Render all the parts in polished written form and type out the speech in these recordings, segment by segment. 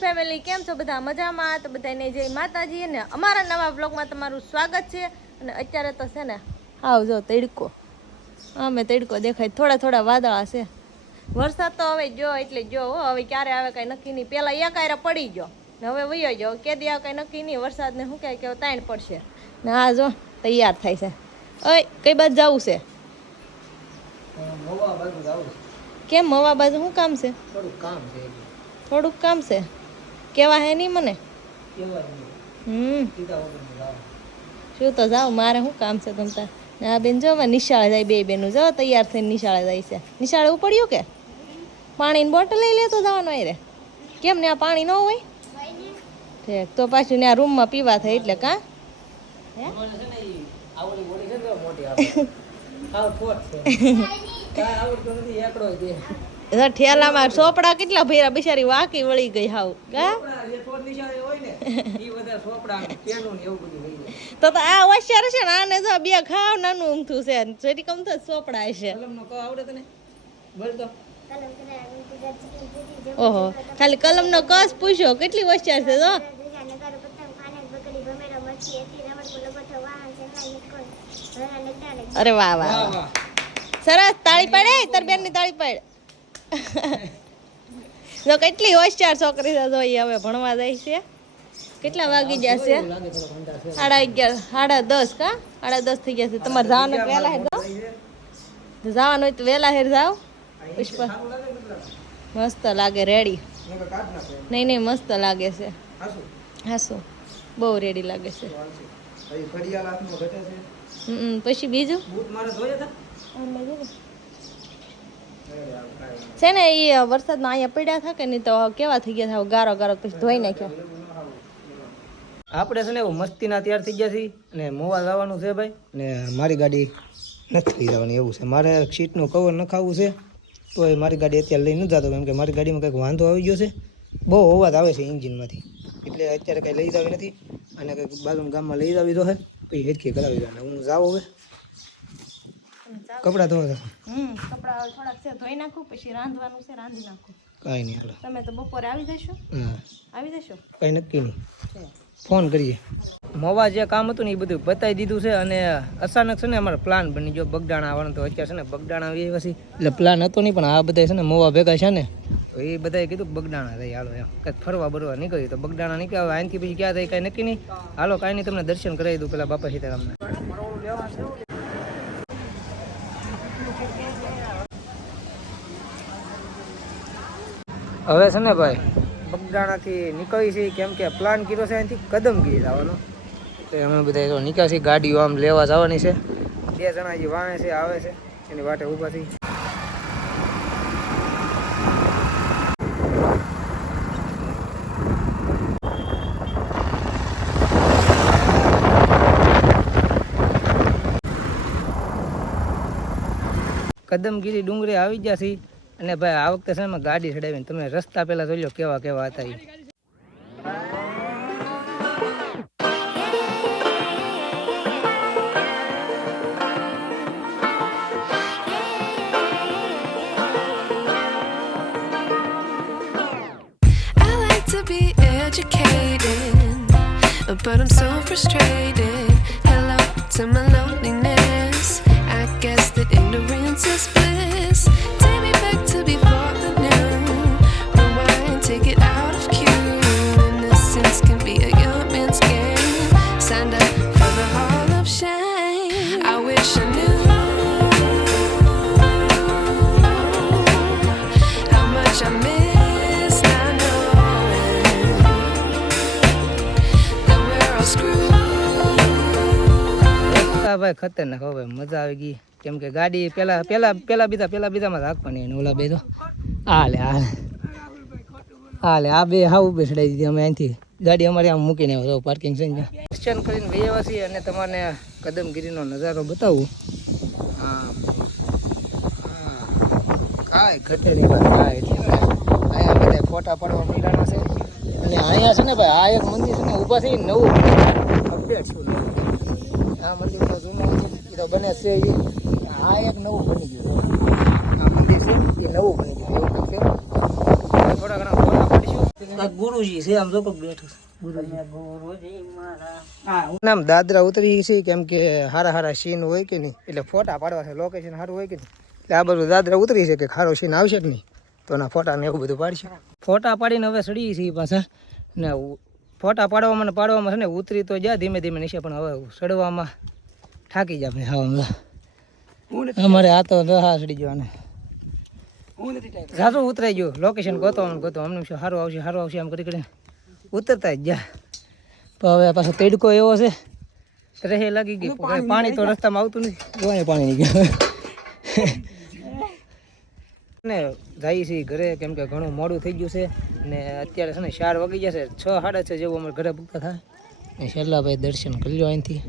Family કેમ છો બધા મજામાં? તો બધાને જય માતાજી અને અમારા નવા બ્લોગમાં તમારું સ્વાગત છે. અને અત્યારે તો છે ને આવજો તડકો, અમે તડકો દેખાય, થોડા થોડા વાદળા છે. વરસાદ તો હવે જો એટલે જો હવે ક્યારે આવે કઈ નક્કી નહીં. પેલા એક આયરા પડી ગયો ને હવે વયો ગયો, કેદી આવે કઈ નક્કી નહીં. વરસાદને શું કહે કે તાણ પડશે ને આ જો તૈયાર થાય છે. ઓય કઈ બાજુ જવું છે? મવા બાજુ જાવ. કેમ મવા બાજુ શું કામ છે? થોડુંક કામ છે. કેવા હે નહીં મને શું તો જાવ, મારે શું કામ છે તમતા. ને આ બેન જો નિશાળે જાય, બે બેનું જો તૈયાર થઈને નિશાળે જાય છે. નિશાળે ઉપડ્યું કે પાણીની બોટલ લઈ લેતો જવાનું હોય રે? કેમ ને આ પાણી ન હોય ઠીક તો પાછું ને આ રૂમમાં પીવા થાય એટલે કાં ઠેલામાં સોપડા કેટલા ભર્યા, બિચારી વાકી વળી ગઈ હાવ કા. તો આ હોશિયાર છે ને, આને જો બે ખાવ નાનું ઊંધું છે, જેટી કમ તો સોપડા છે. ઓહો, ખાલી કલમ નો કસ પૂછ્યો, કેટલી હોશિયાર છે જો. અરે વાહ વાહ વાહ, સરસ. તાળી પાડે તાર બેન ની તાળી પાડ. જો કેટલી હોશિયાર છોકરી છે જો, હવે ભણવા જાય છે. કેટલા વાગી ગયા છે? 11:30, 10:30 કા 10:30 થઈ ગયા છે. તમારે જવાનું વહેલા હેર જાવ, જવાનું હોય તો વહેલા હેર જાવ. પુષ્પા મસ્ત લાગે, રેડી. નહીં મસ્ત લાગે છે. હાસું બહુ રેડી લાગે છે. પછી બીજું છે ને એ વરસાદમાં અહીંયા પડ્યા હતા કે નહીં તો કેવા થઈ ગયા હતા, ગારો ગારો પછી ધોઈ નાખ્યો. આપણે છે ને મસ્તીના તૈયાર થઈ ગયા છીએ અને મોવા જવાનું છે ભાઈ. ને મારી ગાડી નથી લઈ જવાની એવું છે, મારે સીટનું કવર નખાવવું છે. તો એ મારી ગાડી અત્યારે લઈ નથી જતો, કેમ કે મારી ગાડીમાં કંઈક વાંધો આવી ગયો છે. બહુ અવાજ આવે છે એન્જિનમાંથી, એટલે અત્યારે કંઈ લઈ જવી નથી. અને કંઈક બાજુના ગામમાં લઈ જવી તો છે, પછી હેચકી કરાવી દો. હું જાઉં હવે કપડાં ધોવા. કપડા થોડાક છે ધોઈ નાખું, પછી રાંધવાનું છે રાંધી નાખું. કાંઈ નહીં હાલો. તમે તો બપોરે આવી જશો? હા આવી જશો. કંઈ નક્કી નહીં, ફોન કરીએ. મોવા જે કામ હતું ને એ બધું બતાવી દીધું છે. અને અચાનક છે ને અમારો પ્લાન બની ગયો બગડાણા આવવાનો. તો અત્યારે છે ને બગડાણા આવી પછી એટલે પ્લાન હતો નહીં, પણ આ બધા છે ને મોવા ભેગા છે ને, તો એ બધાએ કીધું બગડાણા રહી હાલો એમ કંઈક ફરવા બરવા નીકળી. તો બગડાણા નીકળ્યા, અહીંથી પછી ક્યાં થાય કાંઈ નક્કી નહીં. હાલો કાંઈ નહીં, તમને દર્શન કરાવી દઉં પેલા બાપા સીતારામને. હવે છે ને ભાઈ બગડાણાથી નીકળી છે, કેમ કે પ્લાન કર્યો છે અહીંથી કદમગીરી જવાનો. તો અમે બધા તો નીકળ્યા છીએ, ગાડીઓ આમ લેવા જવાની છે. 2 જણા જે વાણે છે આવે છે, એની વાટે ઊભા થઈ. કદમગીરી ડુંગરે આવી ગયા છીએ. અને ભાઈ આ વખતે છે ને ગાડી ચડાવીને તમે રસ્તા પહેલા જોઈ લો કેવા કેવા હતા. But I'm so frustrated. Hello to my loneliness. I guess that ignorance is bliss. Take me back to before the new. Rewind, take it out of cue. Innocence can be a young man's game. Signed up for the hall of shame. I wish I knew how much I miss not knowing that we're all screwed. ભાઈ ખતરનાક. હવે મજા આવી ગઈ, કેમ કે ગાડી પેલા બીજામાં રાખવાની. અને ઓલા બે તો હાલે આ બે હાવ બેસડાઈ દીધી. અમે અહીંથી ગાડી અમારી આમ મૂકીને આવ્યો, પાર્કિંગ છે દર્શન કરીને વૈયા છીએ. અને તમારે કદમગીરીનો નજારો બતાવું. હા કાંઈ ઘટે નહીં ભાઈ, અહીંયા બધા ફોટા પાડવા માંડવાના છે. અને અહીંયા છે ને ભાઈ આ એક મંદિર છે ને ઊભા થઈ નવું અપડેટ છું. આ મંદિર તો જૂનું એ તો બને છે, આ એક નવું બની ગયું છે. આ મંદિર છે એ નવું બની ગયું એવું છે. થોડા ઘણા ફોટા પાડીશું. ગુરુજી છે આમ જો કોક બેઠું નામ દાદરા ઉતરી છે કેમ કે હારા સીન હોય કે નહીં એટલે ફોટા પાડવા છે લોકેશન સારું હોય કે નહીં એટલે આ બધું દાદરા ઉતરી છે કે ખારો સીન આવશે કે નહીં તો ના ફોટા ને એવું બધું પાડશે ફોટા પાડીને હવે સડી છે પાછા ને ફોટા પાડવામાં છે ને ઉતરી તો જાય ધીમે ધીમે નીચે પણ હવે સડવામાં થાકી જાય હા અમારે આ તો હા સડી જવાને સારું ઉતરાઈ ગયું લોકેશન ગોતો અમને સારું આવશે આમ કરી ઉતરતા જ જા તો હવે પાછો તેડકો એવો છે રહે લાગી ગઈ પાણી તો રસ્તામાં આવતું નથી પાણી નહીં ગયું ને જાય છે ઘરે કેમ કે ઘણું મોડું થઈ ગયું છે ને અત્યારે છે ને 4 વાગી ગયા છે 6 સાડા 6 જેવું અમારે ઘરે પૂગતા થાય ને છેલ્લા ભાઈ દર્શન કરી લો અહીંથી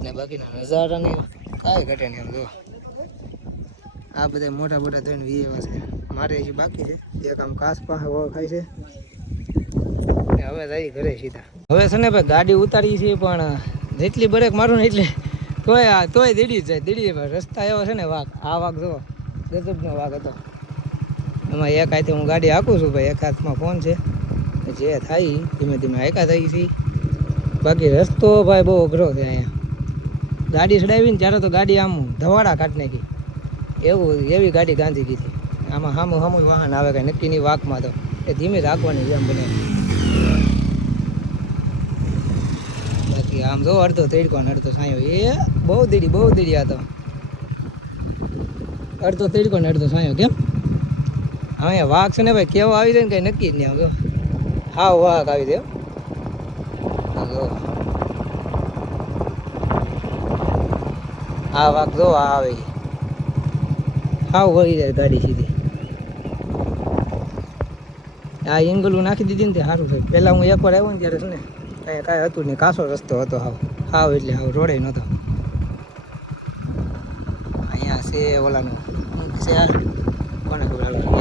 ને બાકીના નજારાની કાંઈ ઘટે નહીં આમ જો આ બધા મોટા થઈને વીએ છે મારે હજી બાકી છે એક આમ કાસ પાસે ખાય છે ને હવે જઈ ઘરે સીધા હવે છે ને ભાઈ ગાડી ઉતારી છે પણ જેટલી બ્રેક મારું ને એટલે તોય દીડી જ જાય રસ્તા એવો છે ને વાઘ આ વાઘ જો ગજબનો વાઘ હતો એમાં એક હાથે હું ગાડી હાંકું છું ભાઈ એક હાથમાં ફોન છે જે થાય ધીમે ધીમે હાંકા થઈ છે બાકી રસ્તો ભાઈ બહુ અઘરો છે અહીંયા ગાડી ચડાવી ને ત્યારે તો ગાડી આમ ધવાડા કાઢી નાખી એવી ગાડી ગાંધી કીધી આમાં સામું વાહન આવે કાંઈ નક્કી નહીં વાંકમાં તો એ ધીમે રાખવાની જેમ બને બાકી આમ જો અડધો તેડકો ને અડધો સાયો એ બહુ દીડી આ તો અડધો તેડકો ને અડધો સાયો કેમ હા વાઘ છે ને ભાઈ કેવો આવી જાય ને કંઈ નક્કી જ નહીં આમ જો હાવ વાઘ આવી જાય આ વાઘ જો આ આવે હાવ વળી જાય ગાડી સીધી આ એંગલું નાખી દીધી ને તે સારું થાય પહેલાં હું એકવાર આવ્યો ને ત્યારે છે ને કાંઈ હતું નહીં કાસો રસ્તો હતો હાવ એટલે હાવ રોડે નહોતો અહીંયા છે ઓલાનું છે કોને ખબર